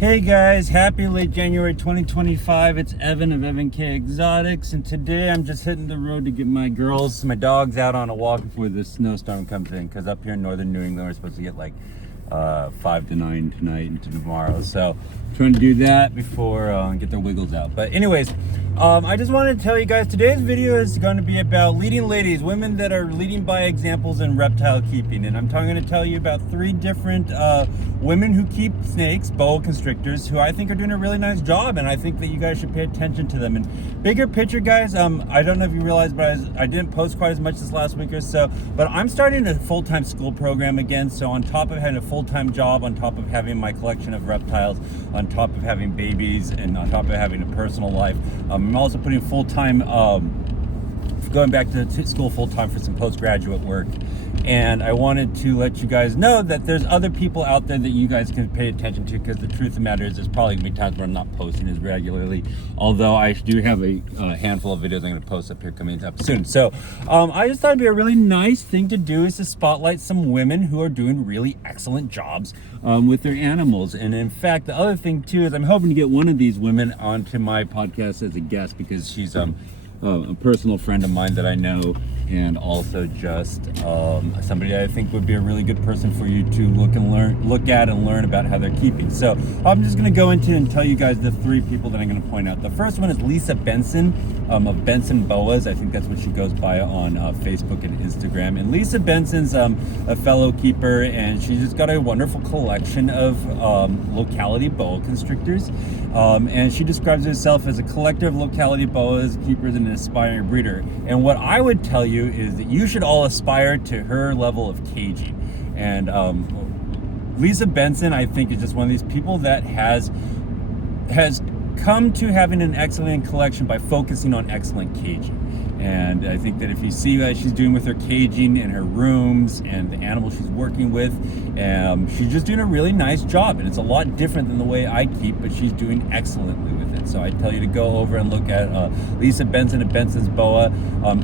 Hey guys, happy late January 2025. It's Evan of Evan K Exotics, and today I'm just hitting the road to get my dogs out on a walk before the snowstorm comes in, because up here in northern New England we're supposed to get like 5 to 9 tonight into tomorrow. So trying to do that before get their wiggles out. But anyways, I just wanted to tell you guys, today's video is going to be about leading ladies, women that are leading by examples in reptile keeping. And I'm going to tell you about 3 different women who keep snakes, boa constrictors, who I think are doing a really nice job, and I think that you guys should pay attention to them. And bigger picture, guys, I don't know if you realize, but I didn't post quite as much this last week or so, but I'm starting a full-time school program again. So on top of having a full-time job, on top of having my collection of reptiles, on top of having babies, and on top of having a personal life, I'm also putting full-time, going back to school full-time for some postgraduate work. And I wanted to let you guys know that there's other people out there that you guys can pay attention to, because the truth of the matter is there's probably gonna be times where I'm not posting as regularly, although I do have a handful of videos I'm gonna post up here coming up soon. So I just thought it'd be a really nice thing to do, is to spotlight some women who are doing really excellent jobs with their animals. And in fact, the other thing too is I'm hoping to get one of these women onto my podcast as a guest, because she's a personal friend of mine that I know, and also just somebody I think would be a really good person for you to look at and learn about how they're keeping. So I'm just going to go into and tell you guys the 3 people that I'm going to point out. The first one is Lisa Benson of Benson Boas. I think that's what she goes by on Facebook and Instagram. And Lisa Benson's a fellow keeper, and she's just got a wonderful collection of locality boa constrictors. And she describes herself as a collector of locality boas, keepers, and an aspiring breeder. And what I would tell you is that you should all aspire to her level of caging. And Lisa Benson, I think, is just one of these people that has come to having an excellent collection by focusing on excellent caging. And I think that if you see what she's doing with her caging and her rooms and the animals she's working with, she's just doing a really nice job. And it's a lot different than the way I keep, but she's doing excellently with it. So I tell you to go over and look at Lisa Benson at Benson's Boa.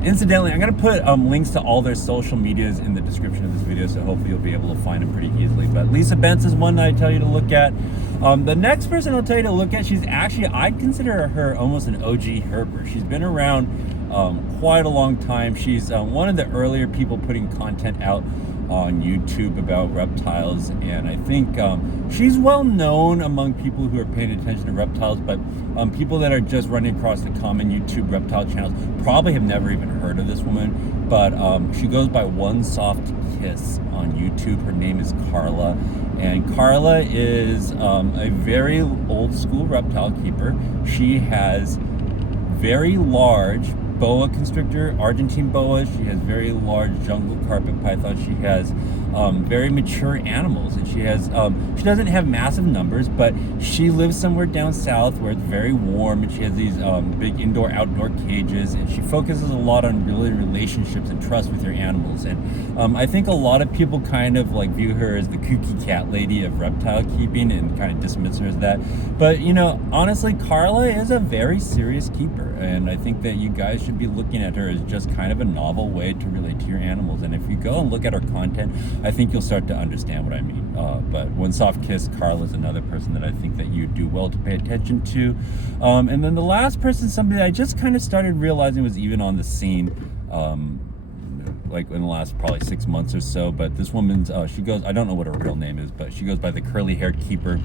Incidentally, I'm going to put links to all their social medias in the description of this video, so hopefully you'll be able to find them pretty easily. But Lisa Benson's one that I tell you to look at. The next person I'll tell you to look at, she's actually, I'd consider her almost an OG herper. She's been around quite a long time. She's one of the earlier people putting content out on YouTube about reptiles, and I think she's well known among people who are paying attention to reptiles, but people that are just running across the common YouTube reptile channels probably have never even heard of this woman. But she goes by One Soft Kiss on YouTube. Her name is Carla, and Carla is a very old school reptile keeper. She has very large boa constrictor, Argentine boas. She has very large jungle carpet pythons. She has very mature animals, and she doesn't have massive numbers, but she lives somewhere down south where it's very warm, and she has these big indoor-outdoor cages, and she focuses a lot on relationships and trust with her animals. And I think a lot of people kind of like view her as the kooky cat lady of reptile keeping and kind of dismiss her as that. But you know, honestly, Carla is a very serious keeper, and I think that you guys should be looking at her as just kind of a novel way to relate to your animals. And if you go and look at her content, I think you'll start to understand what I mean. But One Soft Kiss, Carla is another person that I think that you do well to pay attention to. And then the last person, somebody that I just kind of started realizing was even on the scene, like in the last probably 6 months or so. But this woman's, she goes, I don't know what her real name is, but she goes by the Curly Hair Keeper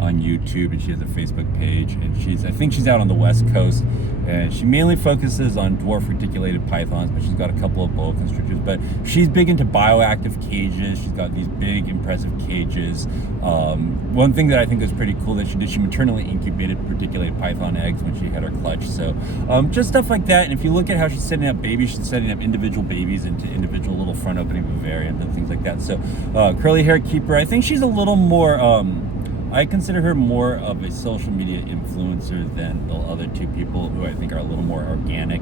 on YouTube, and she has a Facebook page, and I think she's out on the West Coast, and she mainly focuses on dwarf reticulated pythons, but she's got a couple of boa constrictors. But she's big into bioactive cages. She's got these big, impressive cages. One thing that I think was pretty cool that she did, she maternally incubated reticulated python eggs when she had her clutch. So just stuff like that. And if you look at how she's setting up babies, she's setting up individual babies into individual little front opening vivariums and things like that. So Curly Hair Keeper, I think she's a little more I consider her more of a social media influencer than the other 2 people who I think are a little more organic.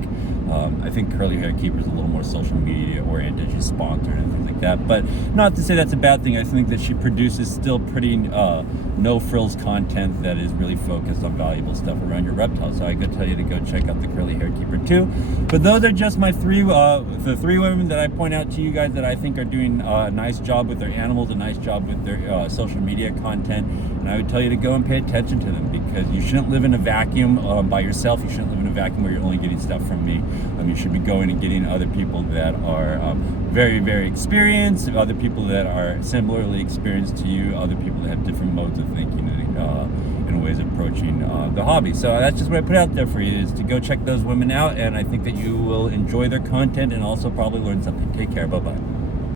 I think Curly Hair Keeper is a little more social media oriented. She's sponsored and things like that. But not to say that's a bad thing. I think that she produces still pretty no frills content that is really focused on valuable stuff around your reptiles. So I could tell you to go check out the Curly Hair Keeper too. But those are just my the 3 women that I point out to you guys that I think are doing a nice job with their animals, a nice job with their social media content. And I would tell you to go and pay attention to them, because you shouldn't live in a vacuum by yourself. You shouldn't live in a vacuum where you're only getting stuff from me. You should be going and getting other people that are very, very experienced, other people that are similarly experienced to you, other people that have different modes of thinking and ways of approaching the hobby. So that's just what I put out there for you, is to go check those women out, and I think that you will enjoy their content and also probably learn something. Take care. Bye-bye.